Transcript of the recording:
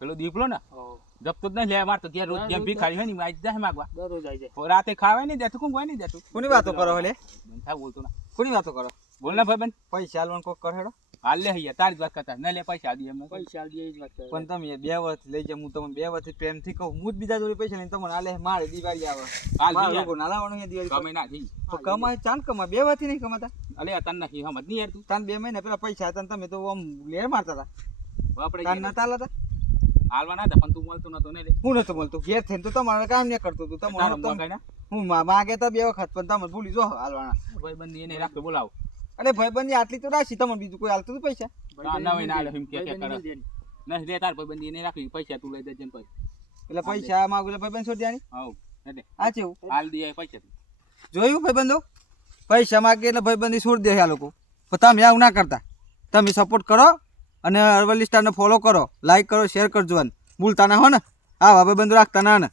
પેલો દીપલો ને જપતો જ નહીં લે માર તો ઘેર રોજ જેમ ભિખારી હોય ને આજ જાય માગવા દરરોજ આવી જાય રાતે ખાવાય નહીં દેતું કોણ હોય નહીં દેતું કોની વાતો કરો હલે થાય બોલતો ના કોની વાતો કરો બોલ ને ભાઈ બેન પૈસા આલવાનું કોક કર હેડો હાલ લે હૈયા તારી જ વાત કરતા ન લે પૈસા દી એમને પૈસા દે જ વાત કરે પણ તમે 2 વર્ષ લઈ જાવ હું તમને 2 વર્ષથી પ્રેમથી કહું હું જ બીજા જોડે પૈસા લઈને તમને આલે મારે દિવાળી આવે હાલ મારા દી લોકો ના લાવવાનું છે દિવાળી કમે ના જી તો કમાય ચાંદ કમાય 2 વર્ષથી નહીં કમાતા અલે તન નથી સમજ નહીં યાર તું તાન 2 મહિના પેલા પૈસા હતા ને તમે તો આમ લેર મારતા હતા આપણે તાન નતા આલતા હાલવા ના હતા પણ તું મળતો નતો ને લે હું નતો મળતો ઘેર થઈને તો તમારે કામ નહીં કરતો તું તારો તમારે મગાઈ ના હું માગે તો 2 વખત પણ તમે ભૂલી જો હાલવાના ભાઈ બંધી એને રાખતો બોલાવો અરે ભાઈબંધી આટલી તો રાશી તમને બીજું કોઈ હાલતું હતું પૈસા ના હોય ના લે એમ કે કરે નહીં લે તાર ભાઈ બંધી એને રાખી પૈસા તું લઈ દેજે ને પછી એટલે પૈસા માંગુ એટલે ભાઈબંધ છોડી દેવાની હાઉ એટલે આ છે એવું હાલ દે પૈસા તું જોયું ભાઈબંધો પૈસા માગે એટલે ભાઈબંધી છોડી દે આ લોકો પણ તમે આવું ના કરતા તમે સપોર્ટ કરો અને અરવલ્લી સ્ટારને ફોલો કરો લાઈક કરો શેર કરજો ભૂલતા ના હો ને આ ભાઈબંધો રાખતા ના ને